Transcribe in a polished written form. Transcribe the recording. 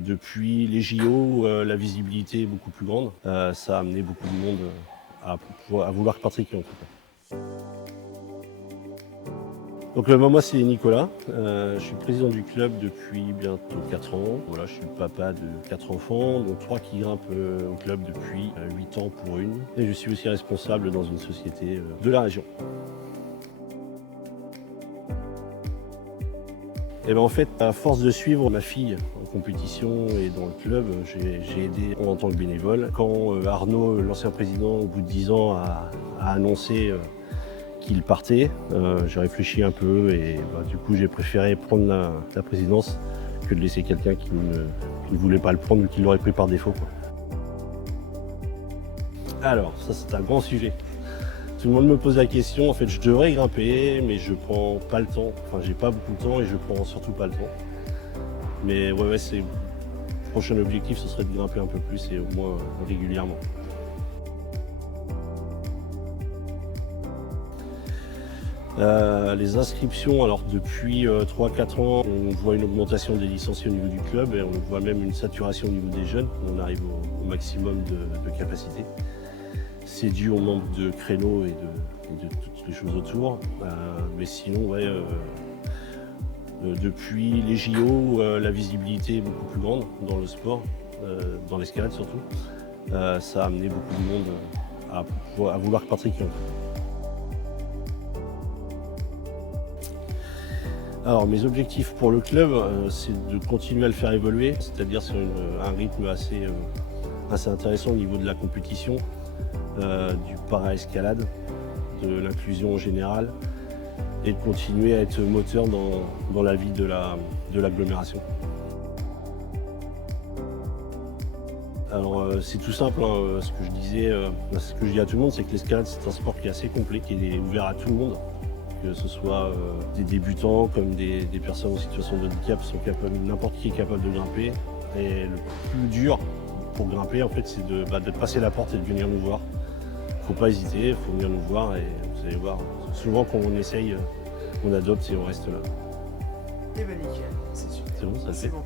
Depuis les JO, la visibilité est beaucoup plus grande. Ça a amené beaucoup de monde à vouloir pratiquer en tout cas. Donc moi c'est Nicolas, je suis président du club depuis bientôt 4 ans. Voilà, je suis le papa de 4 enfants, dont 3 qui grimpent au club depuis 8 ans pour une. Et je suis aussi responsable dans une société de la région. Et en fait, à force de suivre ma fille en compétition et dans le club, j'ai aidé en tant que bénévole. Quand Arnaud, l'ancien président, au bout de 10 ans, a annoncé qu'il partait, j'ai réfléchi un peu et du coup j'ai préféré prendre la présidence que de laisser quelqu'un qui ne voulait pas le prendre ou qui l'aurait pris par défaut, quoi. Alors, ça c'est un grand sujet. Tout le monde me pose la question, en fait je devrais grimper mais je prends pas le temps, enfin j'ai pas beaucoup de temps et je prends surtout pas le temps. Mais ouais c'est le prochain objectif, ce serait de grimper un peu plus et au moins régulièrement. Les inscriptions, alors depuis 3-4 ans, on voit une augmentation des licenciés au niveau du club et on voit même une saturation au niveau des jeunes. On arrive au maximum de capacité. C'est dû au manque de créneaux et de toutes les choses autour. Mais sinon, depuis les JO, la visibilité est beaucoup plus grande dans le sport, dans l'escalade surtout. Ça a amené beaucoup de monde à vouloir pratiquer. Alors mes objectifs pour le club, c'est de continuer à le faire évoluer, c'est-à-dire sur un rythme assez intéressant au niveau de la compétition, du para-escalade, de l'inclusion en général, et de continuer à être moteur dans la vie de l'agglomération. Alors c'est tout simple, hein, ce que je disais, ce que je dis à tout le monde, c'est que l'escalade c'est un sport qui est assez complet, qui est ouvert à tout le monde. Que ce soit des débutants comme des personnes en situation de handicap sont capables, n'importe qui est capable de grimper. Et le plus dur pour grimper en fait c'est de passer la porte et de venir nous voir. Faut pas hésiter, faut venir nous voir et vous allez voir, souvent quand on essaye, on adopte et on reste là. Eh ben nickel, c'est super. C'est bon, ça le fait. Bon.